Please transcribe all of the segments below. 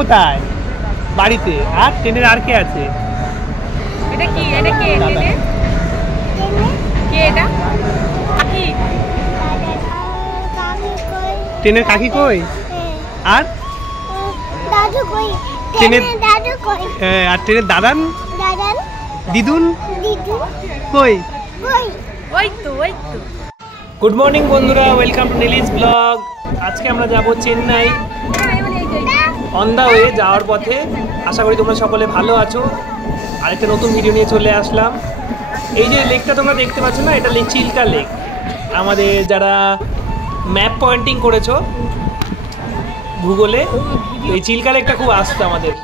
কোথায়? বাড়িতে। আর ট্রেনের আর কে আছে? এটা কি? এটা কে? কে এটা? কাকি। ট্রেনের কাকি কই? আর দাদু কই? ট্রেনের দাদু কই? আর ট্রেনের দাদান দাদান দিদুন দিদু কই? কই? ওই তো ওই তো। গুড মর্নিং বন্ধুরা, ওয়েলকাম টু নীলিস ব্লগ। আজকে আমরা যাব চেন্নাই, অন দা ওয়ে যাওয়ার পথে। আশা করি তোমরা সকলে ভালো আছো। আরেকটা নতুন ভিডিও নিয়ে চলে আসলাম। এই যে লেকটা তোমরা দেখতে পাচ্ছ না, এটা লেক চিল্কা লেক। আমাদের যারা ম্যাপ পয়েন্টিং করেছো ভূগোলে, এই চিল্কা লেকটা খুব আসতো আমাদের।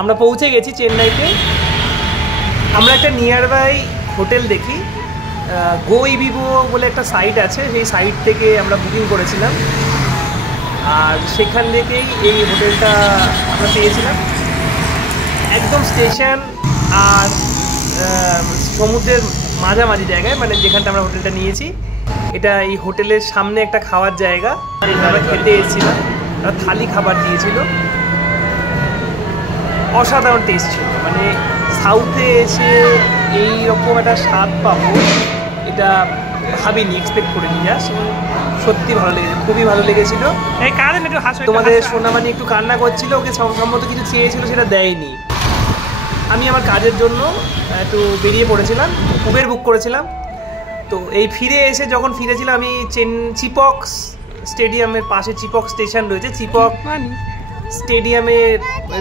আমরা পৌঁছে গেছি চেন্নাইতে। আমরা একটা নিয়ার বাই হোটেল দেখি, গোইবিবো বলে একটা সাইট আছে, সেই সাইট থেকে আমরা বুকিং করেছিলাম। আর সেখান থেকেই এই হোটেলটা আমরা পেয়েছিলাম, একদম স্টেশন আর সমুদ্রের মাঝামাঝি জায়গায়, মানে যেখানটা আমরা হোটেলটা নিয়েছি। এটা এই হোটেলের সামনে একটা খাওয়ার জায়গা, আমরা খেতে এসেছিলাম। থালি খাবার দিয়েছিল, অসাধারণ টেস্ট ছিল। মানে সাউথে এসে এইরকম একটা স্বাদ পাবো এটা ভাবিনি, এক্সপেক্ট করিনি। জাস্ট সত্যি ভালো লেগেছে, খুবই ভালো লেগেছিল। তোমাদের সোনামানি একটু কান্না করছিল, ওকে সম্মত কিছু চেয়েছিল, সেটা দেয়নি। আমি আমার কাজের জন্য একটু বেরিয়ে পড়েছিলাম, উবের বুক করেছিলাম। তো এই ফিরে এসে যখন ফিরেছিলাম, আমি চিপক স্টেডিয়ামের পাশে চিপক স্টেশন রয়েছে, চিপক স্টেডিয়ামের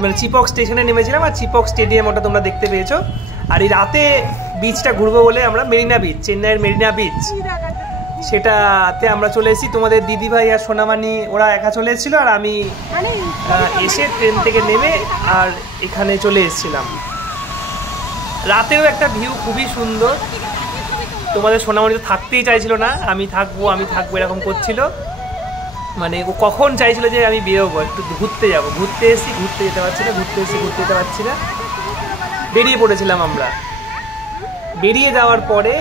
মানে চিপক স্টেশনে নেমেছিলাম। আর চিপক স্টেডিয়াম ওটা তোমরা দেখতে পেয়েছো। আর এই রাতে বিচটা ঘুরবো বলে আমরা মেরিনা বিচ, চেন্নাইয়ের মেরিনা বিচ, সেটাতে আমরা চলে এসেছি। তোমাদের দিদিভাই আর সোনামানি ওরা একা চলে এসেছিলো, আর আমি এসে ট্রেন থেকে নেমে আর এখানে চলে এসেছিলাম। রাতেও একটা ভিউ খুবই সুন্দর। তোমাদের সোনামানি তো থাকতেই চাইছিল না, আমি থাকবো এরকম করছিল। মানে ও কখন চাইছিল যে আমি বেরোবো, একটু ঘুরতে যাবো। ঘুরতে এসেছি, ঘুরতে যেতে পারছি না, ঘুরতে যেতে পারছি না। বেরিয়ে পড়েছিলাম আমরা। বেরিয়ে যাওয়ার পরে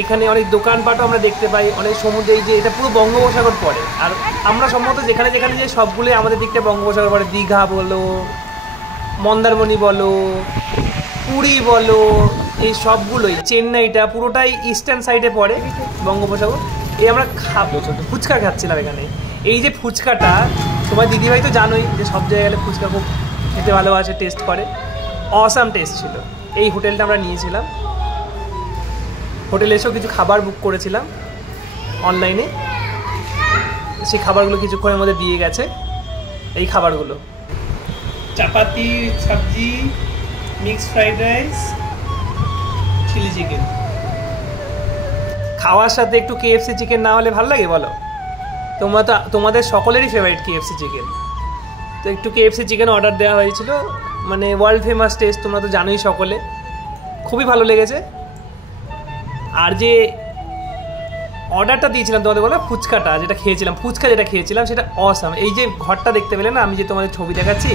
এখানে অনেক দোকানপাটও আমরা দেখতে পাই, অনেক সমুদ্রে। এই যে এটা পুরো বঙ্গোপসাগর পড়ে। আর আমরা সম্ভবত যেখানে যে সবগুলোই আমাদের দিকটা বঙ্গোপসাগর পড়ে। দীঘা বলো, মন্দারমণি বলো, পুরী বলো, এই সবগুলোই, চেন্নাইটা পুরোটাই ইস্টার্ন সাইডে পড়ে বঙ্গোপসাগর। এই আমরা ফুচকা খাচ্ছিলাম এখানে। এই যে ফুচকাটা, তোমার দিদিভাই তো জানোই যে সব জায়গায় গেলে ফুচকা খুব খেতে ভালোবাসে, টেস্ট করে। অসাম টেস্ট ছিল। এই হোটেলটা আমরা নিয়েছিলাম। হোটেলে এসেও কিছু খাবার বুক করেছিলাম অনলাইনে। সেই খাবারগুলো কিছুক্ষণের মধ্যে দিয়ে গেছে। এই খাবারগুলো চাপাতি, সবজি, mixed fried rice, chilli chicken. খাওয়ার সাথে একটু KFC চিকেন না হলে ভালো লাগে বলো? তোমরা তো, তোমাদের সকলেরই ফেভারিট KFC চিকেন। তো একটু KFC চিকেন অর্ডার দেওয়া হয়েছিল, মানে ওয়ার্ল্ড ফেমাস টেস্ট, তোমরা তো জানোই সকলে। খুবই ভালো লেগেছে। আর যে অর্ডারটা দিয়েছিলাম তোমাদের বলো, ফুচকাটা যেটা খেয়েছিলাম সেটা অসাম। এই যে ঘরটা দেখতে পেলে না, আমি যে তোমাদের ছবি দেখাচ্ছি,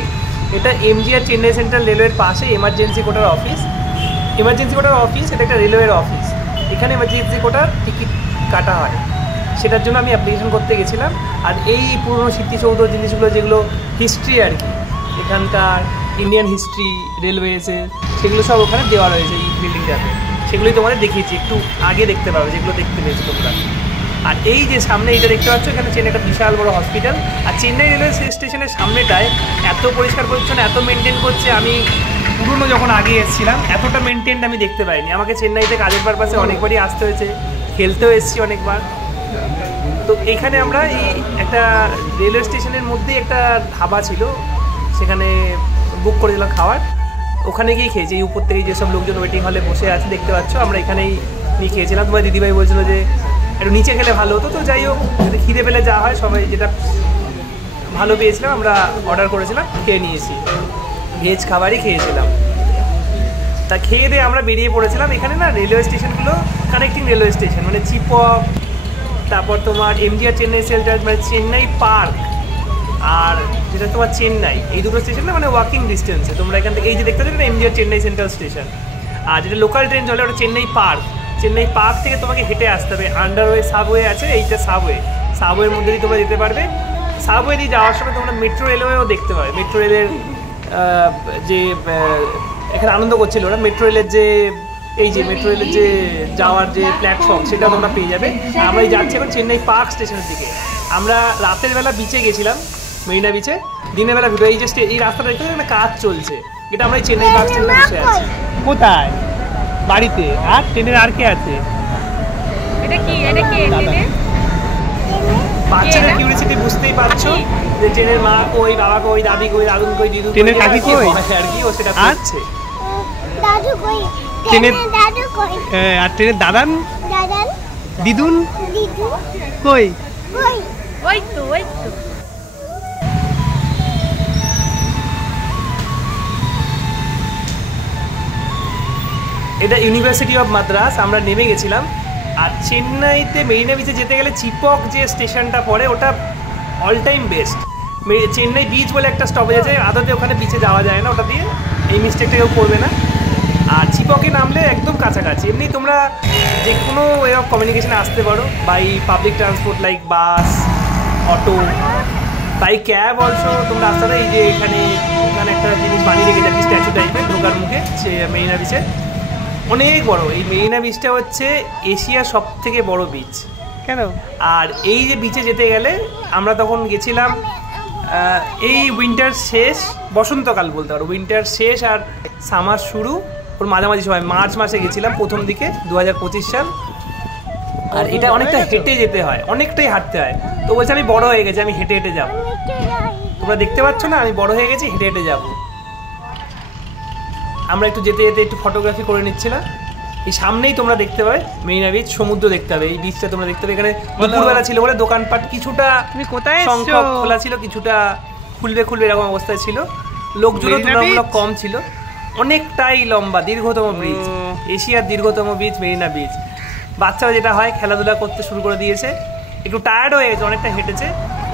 এটা MGR চেন্নাই সেন্ট্রাল রেলওয়ের পাশে এমার্জেন্সি কোটার অফিস। এটা একটা রেলওয়ের অফিস। এখানে এমার্জেন্সি কোটার টিকিট কাটা হয়, সেটার জন্য আমি অ্যাপ্লিকেশন করতে গেছিলাম। আর এই পুরনো স্মৃতিসৌধ জিনিসগুলো, যেগুলো হিস্ট্রি আর কি, এখানকার ইন্ডিয়ান হিস্ট্রি রেলওয়েজের, সেগুলো সব ওখানে দেওয়া রয়েছে এই বিল্ডিংটাতে। সেগুলোই তোমাদের দেখিয়েছি, একটু আগে দেখতে পাবে যেগুলো দেখতে পেয়েছো তোমরা। আর এই যে সামনে এটা দেখতে পাচ্ছ, এখানে চেন্নাই একটা বিশাল বড় হসপিটাল। আর চেন্নাই রেলওয়ে স্টেশনের সামনেটায় এত পরিষ্কার পরিচ্ছন্ন, এত মেনটেন করছে। আমি পুরনো যখন আগে এসেছিলাম এতটা মেনটেন আমি দেখতে পাইনি। আমাকে চেন্নাইতে কাজের পারপাসে অনেকবারই আসতে হয়েছে, খেলতেও এসেছি অনেকবার। তো এখানে আমরা এই একটা রেলওয়ে স্টেশনের মধ্যেই একটা ধাবা ছিল, সেখানে বুক করেছিলাম খাবার। ওখানে গিয়ে খেয়েছি। এই উপর থেকে যেসব লোকজন ওয়েটিং হলে বসে আছে দেখতে পাচ্ছ, আমরা এখানেই নিয়ে খেয়েছিলাম। তোমার দিদিভাই বলছিল যে একটু নিচে খেলে ভালো হতো। তো যাই হোক, খিদে পেলে যা হয়, সবাই যেটা ভালো পেয়েছিলাম আমরা অর্ডার করেছিলাম, খেয়ে নিয়েছি। ভেজ খাবারই খেয়েছিলাম। তা খেয়ে দিয়ে আমরা বেরিয়ে পড়েছিলাম। এখানে না রেলওয়ে স্টেশনগুলো কানেক্টিং রেলওয়ে স্টেশন, মানে চিপক, তারপর তোমার MGR চেন্নাই সেন্ট্রাল, মানে চেন্নাই পার্ক, আর যেটা তোমার চেন্নাই, এই দুটো স্টেশন না মানে ওয়াকিং ডিস্টেন্সে। তোমরা এখান থেকে এই যে দেখতে পাচ্ছ না, MGR চেন্নাই সেন্ট্রাল স্টেশন। আর যেটা লোকাল ট্রেন চলে ওটা চেন্নাই পার্ক থেকে তোমাকে হেঁটে আসতে হবে। আন্ডারওয়ে সাবওয়ে আছে, এইটা সাবওয়ের মধ্যে দিয়ে তোমরা যেতে পারবে। সাবওয়ে দিয়ে যাওয়ার সময় তোমরা মেট্রো রেলওয়েও দেখতে পাবে। মেট্রো রেলের যে এখানে আনন্দ করছিল ওরা, মেট্রো রেলের যে এই যে মেট্রো রেলের যে যাওয়ার যে প্ল্যাটফর্ম সেটা তোমরা পেয়ে যাবে। আমরা যাচ্ছি এখন চেন্নাই পার্ক স্টেশনের দিকে। আমরা রাতের বেলা বিচে গেছিলাম, মেরিনা বিচে। দিনের বেলা ভিডিও এই যে এই রাস্তাটা দেখতে একটা কাজ চলছে, এটা আমরা এই চেন্নাই পার্ক স্টেশনে বসে আছি। কোথায়? বাড়িতে। আর ট্রেনের আর কে আছে? এটা কি ট্রেনে? বাচ্চাদের কিউরিয়াসিটি বুঝতেই পারছো যে ট্রেনের মা কই, বাবা কই, দাদি কই, দাদুন কই, দিদু ট্রেনের কাকি কই আর কি ও সেটা করছে। দাদু কই? ট্রেনের দাদু কই? আর ট্রেনের দাদান দাদান দিদুন দিদু কই? কই? ওই তো এটা ইউনিভার্সিটি অফ মাদ্রাস। আমরা নেমে গেছিলাম। আর চেন্নাইতে মেরিনা বিচে যেতে গেলে চিপক যে স্টেশনটা পড়ে ওটা all time best. Chennai beach বলে একটা স্টপেজ আছে, আদতে ওখানে বিচে যাওয়া যায় না ওটা দিয়ে, এই মিস্টেকটা কেউ করবে না। আর চিপকে নামলে একদম কাছাকাছি। এমনি তোমরা যে কোনো ওয়ে অফ কমিউনিকেশনে আসতে পারো, by public transport like bus, auto, by cab also তোমরা আসতে পারো। এই যে এখানে একটা জিনিস বানিয়ে রেখেছে আর কি, স্ট্যাচু টাইপের ঢোকার মুখে মেরিনা বিচে, অনেক বড়। এই মেরিনা বিচটা হচ্ছে এশিয়ার সব থেকে বড় বিচ। কেন? আর এই যে বিচে যেতে গেলে আমরা তখন গেছিলাম এই উইন্টার শেষ, বসন্তকাল বলতে পারো, উইন্টার শেষ আর সামার শুরু, ওর মাঝামাঝি সময় মার্চ মাসে গেছিলাম প্রথম দিকে 2025 সাল। আর এটা অনেকটা হেঁটে যেতে হয়, অনেকটাই হাঁটতে হয়। তো বলছে আমি বড় হয়ে গেছি, আমি হেঁটে হেঁটে যাবো। তোমরা দেখতে পাচ্ছ না, আমি বড় হয়ে গেছি, হেঁটে হেঁটে যাবো। আমরা একটু যেতে যেতে একটু ফটোগ্রাফি করে নিচ্ছিলাম। এই সামনেই তোমরা দেখতে পাবে মেরিনা বিচ, সমুদ্র দেখতে হবে। এই বিচটা তোমরা দেখতে পাবে। এখানে দুপুরবেলা ছিল বলে দোকানপাট কিছুটা সংখ্যক খোলা ছিল, কিছুটা খুলবে এরকম অবস্থায় ছিল। লোকজনও তুলনামূলক কম ছিল। অনেকটাই লম্বা, দীর্ঘতম ব্রিজ, এশিয়ার দীর্ঘতম বিচ মেরিনা বিচ। বাচ্চারা যেটা হয় খেলাধুলা করতে শুরু করে দিয়েছে, একটু টায়ার্ড হয়ে গেছে, অনেকটা হেঁটেছে।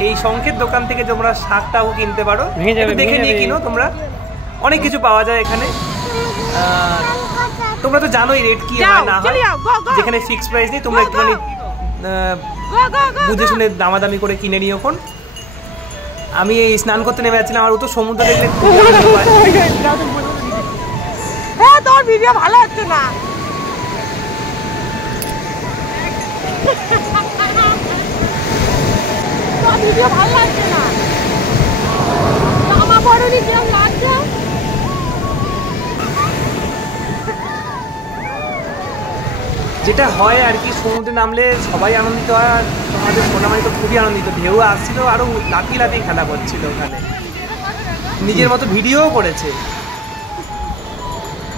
এই শঙ্খের দোকান থেকে তোমরা শাকটাও কিনতে পারো, দেখে নিয়ে কিনো তোমরা, অনেক কিছু পাওয়া যায় এখানে। তোমরা তো জানোই রেট কি হয় না হয়, যেখানে ফিক্সড প্রাইস নেই। তোমরা একটুখানি বুঝে শুনে দামাদামি করে কিনে নিও। এখন আমি এই স্নান করতে নেমে যাচ্ছিলাম, আর ও তো সমুদ্র দেখলে তোর ভিডিও ভালো হচ্ছে না। ভিডিও ভালো লাগছে না, জামা পরনি কেমন লাগছে। যেটা হয় আর কি, সমুদ্রে নামলে সবাই আনন্দিত হয়। আর তোমাদের সোনামাই তো খুবই আনন্দিত, ঢেউ আসছিল, আরও লাফিয়ে খেলা করছিল ওখানে, নিজের মতো ভিডিও করেছে।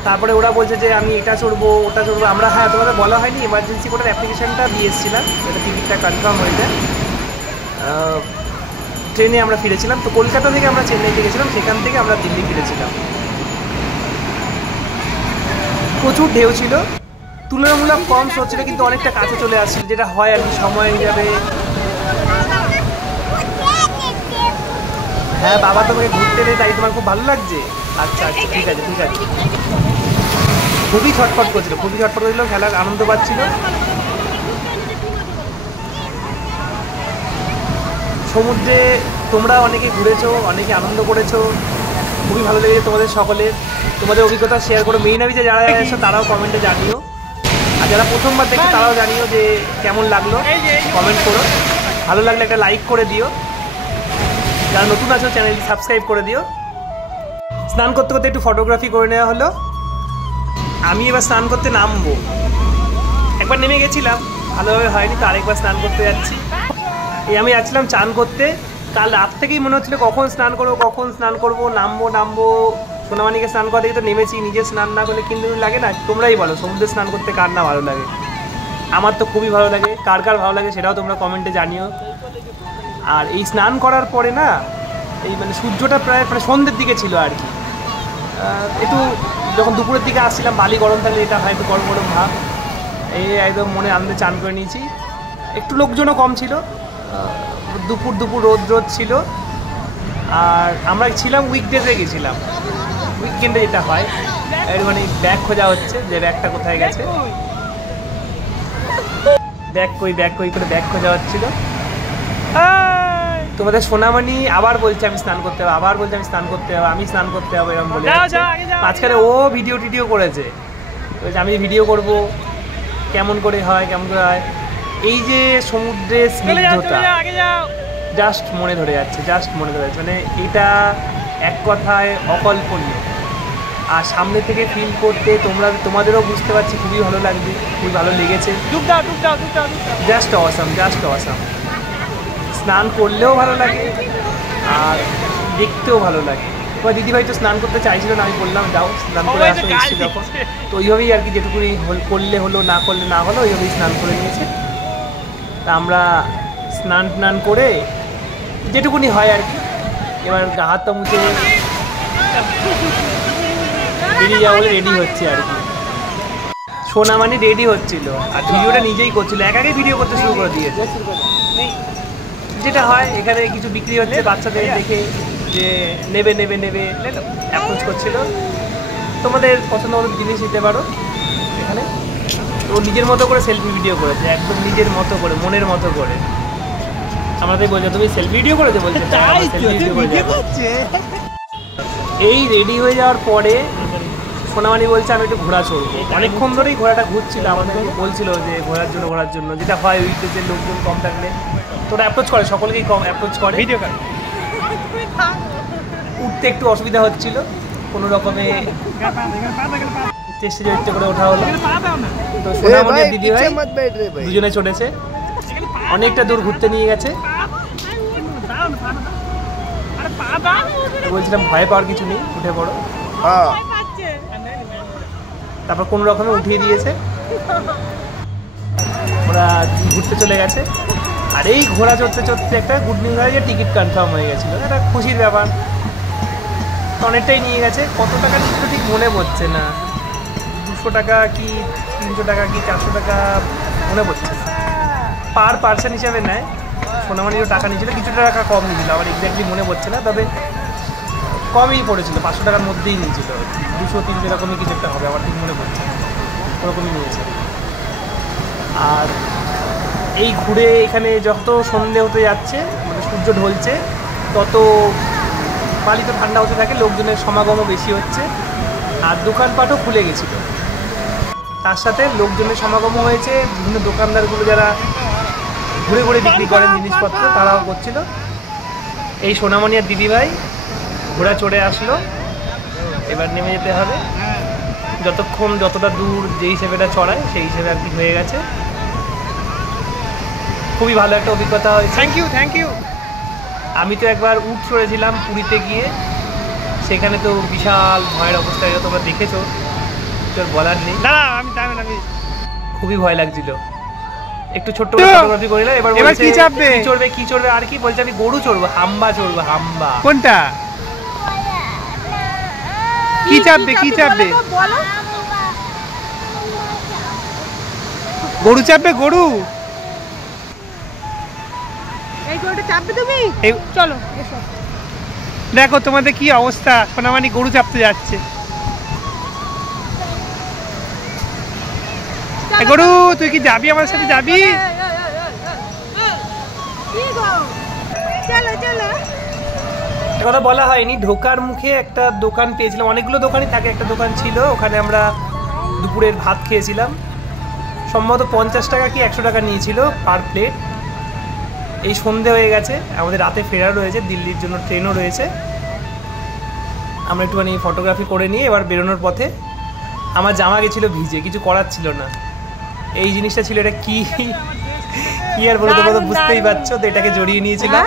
তারপরে ওরা বলছে যে আমি এটা চড়বো ওটা চড়বো। আমরা তোমাদের বলা হয়নি, এমার্জেন্সি কোটার অ্যাপ্লিকেশনটা দিয়ে এসেছিলাম, এটা টিকিটটা কনফার্ম হয়ে যায়। ট্রেনে আমরা ফিরেছিলাম। তো কলকাতা থেকে আমরা চেন্নাইতে গেছিলাম, সেখান থেকে আমরা দিল্লি ফিরেছিলাম। প্রচুর ঢেউ ছিল, তুলনামূলক কম স্রোত ছিল, কিন্তু অনেকটা কাছে চলে আসছিল, যেটা হয় আর কি সময় হিসাবে। হ্যাঁ বাবা তোমাকে ঘুরতে দেয়, তাই তোমার খুব ভালো লাগছে? আচ্ছা আচ্ছা, ঠিক আছে ঠিক আছে। খুবই ছটফট করছিল, খেলার আনন্দ পাচ্ছিল। সমুদ্রে তোমরা অনেকে ঘুরেছো, অনেকে আনন্দ করেছো, খুবই ভালো লেগেছে তোমাদের সকলের। তোমাদের অভিজ্ঞতা শেয়ার করো। মেরিনা বিচে যারা এসো তারাও কমেন্টে জানিও, আর যারা প্রথমবার দেখছো তারাও জানিও যে কেমন লাগলো, কমেন্ট করো। ভালো লাগলে একটা লাইক করে দিও, যারা নতুন আছো চ্যানেলটি সাবস্ক্রাইব করে দিও। স্নান করতে করতে একটু ফটোগ্রাফি করে নেওয়া হলো। আমি এবার স্নান করতে নামবো। একবার নেমে গেছিলাম, ভালোভাবে হয়নি, তো আরেকবার স্নান করতে যাচ্ছি। এই আমি যাচ্ছিলাম চান করতে, কাল রাত থেকেই মনে হচ্ছিলো কখন স্নান করবো, নামবো। সোনামানিকে স্নান করা থেকে তো নেমেছি, নিজে স্নান না করলে কিন্তু লাগে না। তোমরাই বলো সমুদ্রে স্নান করতে কার না ভালো লাগে? আমার তো খুবই ভালো লাগে। কার ভালো লাগে সেটাও তোমরা কমেন্টে জানিও। আর এই স্নান করার পরে না, এই মানে সূর্যটা প্রায় সন্ধ্যের দিকে ছিল আর কি। একটু যখন দুপুরের দিকে আসছিলাম, বালি গরম থাকলে এটা হয় একটু গরম গরম ভাব। এই একদম মনে আনন্দে চান করে নিয়েছি। একটু লোকজনও কম ছিল, দুপুর রোদ ছিল। আর আমরা ছিলাম উইকডেজে গেছিলাম, উইকেন্ডে যেটা হয় মানে ব্যাগ খোঁজা হচ্ছে যে ব্যাগটা কোথায় গেছে, ব্যাগ কই করে ব্যাগ খোঁজা হচ্ছিল। তোমাদের সোনামণি আবার বলছে আমি স্নান করতে হবে, আবার বলছে আমি স্নান করতে হবে, আমি স্নান করতে হবে, এরকম বলে মাঝখানে ও ভিডিও টিডিও করেছে, বলছে আমি ভিডিও করব কেমন করে হয় কেমন করে হয়। এই যে সমুদ্রের স্নিগ্ধতা জাস্ট মনে ধরে যাচ্ছে, জাস্ট মনে ধরে যাচ্ছে, মানে এটা এক কথায় অকল্পনীয়। আর সামনে থেকে ফিল করতে তোমাদেরও বুঝতে পারছি খুবই ভালো লাগবে, খুবই ভালো লেগেছে। Just awesome, just awesome. স্নান করলেও ভালো লাগে আর দেখতেও ভালো লাগে। তোমার দিদিভাই তো স্নান করতে চাইছিল না, আমি বললাম যাও স্নান করে আসো, এসছি যখন তো ওইভাবেই আর কি, যেটুকুনি করলে হলো, না করলে না হলো, ওইভাবেই স্নান করে নিয়েছে। তা আমরা স্নান করে যেটুকুনি হয় আর কি, এবার গা হাত পা মুছে বেরিয়ে যাওয়া বলে রেডি হচ্ছে আর কি। সোনামানি রেডি হচ্ছিল আর ভিডিওটা নিজেই করছিল, একাকে ভিডিও করতে শুরু করে দিয়েছে। যেটা হয় এখানে কিছু বিক্রি হচ্ছে, বাচ্চাদের দেখে যে নেবে নেবে নেবে অ্যাপ্রোচ করছিল। তোমাদের পছন্দ মতো জিনিস নিতে পারো এখানে। ও নিজের মতো করে সেলফি ভিডিও করেছে, একদম নিজের মতো করে, মনের মতো করে। আমাদের বলছে তুমি সেলফি ভিডিও করেছো, বলছে এই রেডি হয়ে যাওয়ার পরে সোনামানি বলছে আমি একটু ঘোড়া চড়বো। অনেকক্ষণ ধরেই ঘোড়াটা ঘুরছিল, আমাদের বলছিল যে ঘোরার জন্য যেটা হয় উইকডেজের লোকজন কম থাকলে তোরা অ্যাপ্রোচ করে, সকলকেই কম অ্যাপ্রোচ করে। ভিডিও কার উঠতে একটু অসুবিধা হচ্ছিল, কোনো রকমে চেষ্টা করে ওঠা হলো। তো সোনামণি আর দিদি ভাই দুজনে চড়েছে, অনেকটা দূর ঘুরতে নিয়ে গেছে। বলছিলাম ভয় পাওয়ার কিছু নেই, উঠে পড়ো। তারপর কোনো রকমে উঠিয়ে দিয়েছে, ওরা ঘুরতে চলে গেছে। আর এই ঘোড়া চড়তে চড়তে একটা গুড নিউজ হয় যে টিকিট কনফার্ম হয়ে গেছিলো, একটা খুশির ব্যাপার। অনেকটাই নিয়ে গেছে, কত টাকা নিচ্ছিল ঠিক মনে পড়ছে না, 200 টাকা কি 300 টাকা কি 400 টাকা মনে পড়ছে না। পার পার্সন হিসাবে নেয়। সোনামানিরও টাকা নিয়েছিল, কিছু টাকা কম নিয়েছিল, আবার এক্স্যাক্টলি মনে পড়ছে না, তবে কমই পড়েছিল, 500 টাকার মধ্যেই নিয়েছিল, 200-300 এরকমই কিছু একটা হবে, আমার ঠিক মনে পড়ছে না, ওরকমই নিয়েছে। আর এই ঘুরে এখানে যত সন্ধে হতে যাচ্ছে, মানে সূর্য ঢলছে, তত পালি তো ঠান্ডা হতে থাকে, লোকজনের সমাগমও বেশি হচ্ছে, আর দোকানপাটও খুলে গেছিলো। তার সাথে লোকজনের সমাগমও হয়েছে, বিভিন্ন দোকানদারগুলো যারা ঘুরে ঘুরে বিক্রি করেন জিনিসপত্র, তারাও করছিল। এই সোনামণি আর দিদিভাই ঘোড়া চড়ে আসলো, এবার নেমে যেতে হবে। যতক্ষণ যতটা দূর যে হিসেবে এটা চড়ায় সেই হিসেবে আর কি হয়ে গেছে। খুবই ভালো একটা অভিজ্ঞতা হয়েছে। Thank you. আমি তো একবার উট চড়েছিলাম পুরীতে গিয়ে, সেখানে তো বিশাল ভয়ের অবস্থা, এটা তোমরা দেখেছো, তোর বলার নেই। আমি খুবই ভয় লাগছিল। একটু ছোট্ট ফটোগ্রাফি করিলাম। এবার কি চড়বে আর কি বলছে, আমি গরু চড়বো, হাম্বা চড়বো। হাম্বা কোনটা? কি চাপবে গরু চাপবে, গরু। এই গরুটা চাপবে তুমি? চলো এসো। দেখো তোমাদের কি অবস্থা, সোনামানি গরু চাপতে যাচ্ছে। গরু তুই কি যাবি আমার সাথে, যাবি? কথা বলা হয়নি, ঢোকার মুখে একটা দোকান পেয়েছিলাম, অনেকগুলো দোকানই থাকে, একটা দোকান ছিল, ওখানে আমরা দুপুরের ভাত খেয়েছিলাম। সম্ভবত 50 টাকা কি 100 টাকা নিয়েছিল পার প্লেট। এই সন্ধে হয়ে গেছে, আমাদের রাতে ফেরা রয়েছে, দিল্লির জন্য ট্রেনও রয়েছে। আমরা একটুখানি ফটোগ্রাফি করে নিয়ে এবার বেরোনোর পথে আমার জামা গেছিলো ভিজে, কিছু করার ছিল না। এই জিনিসটা ছিল, এটা কি আর বলো, তোমরা তো বুঝতেই পারছো। তো এটাকে জড়িয়ে নিয়েছিলাম,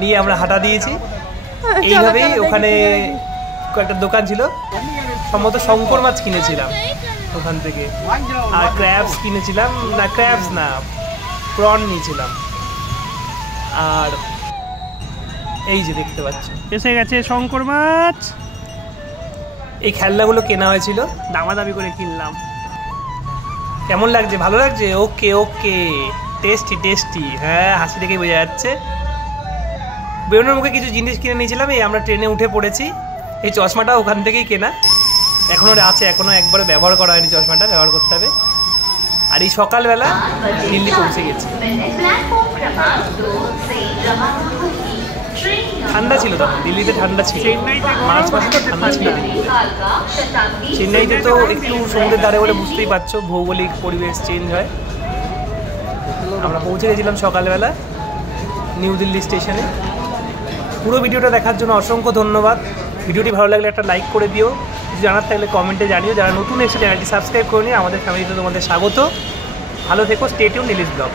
নিয়ে আমরা হাঁটা দিয়েছি এইভাবেই। ওখানে কয়েকটা দোকান ছিল, সম্ভবত শঙ্কর মাছ কিনেছিলাম ওখান থেকে, আর ক্র্যাবস কিনেছিলাম, না ক্র্যাবস না, প্রন নিয়েছিলাম। আর এই যে দেখতে পাচ্ছ এসে গেছে শঙ্কর মাছ। এই খেলনাগুলো কেনা হয়েছিল, দামাদামি করে কিনলাম। কেমন লাগছে? ভালো লাগছে? ওকে ওকে, টেস্টি। হ্যাঁ, হাসি দেখেই বোঝা যাচ্ছে। বেরোনোর মুখে কিছু জিনিস কিনে নিয়েছিলাম। এই আমরা ট্রেনে উঠে পড়েছি। এই চশমাটা ওখান থেকেই কেনা, এখনো আছে, এখনো একবারে ব্যবহার করা হয়নি, চশমাটা ব্যবহার করতে হবে। আর এই সকালবেলা দিল্লি পৌঁছে গেছি। ঠান্ডা ছিল তখন, দিল্লিতে ঠান্ডা ছিল, চেন্নাইতে মার্চ গরম, মাসে তো ঠান্ডা ছিল দিল্লিতে। চেন্নাইতে তো একটু সমুদ্রের ধারে বলে বুঝতেই পারছো, ভৌগোলিক পরিবেশ চেঞ্জ হয়। আমরা পৌঁছে গেছিলাম সকালবেলা নিউ দিল্লি স্টেশনে। পুরো ভিডিওটা দেখার জন্য অসংখ্য ধন্যবাদ। ভিডিওটি ভালো লাগলে একটা লাইক করে দিও, কিছু জানার থাকলে কমেন্টে জানিও। যারা নতুন এসে চ্যানেলটি সাবস্ক্রাইব করে নিয়ে আমাদের ফ্যামিলিতে তোমাদের স্বাগত। ভালো থেকো, স্টে টিউন, নীলিশ ব্লগ।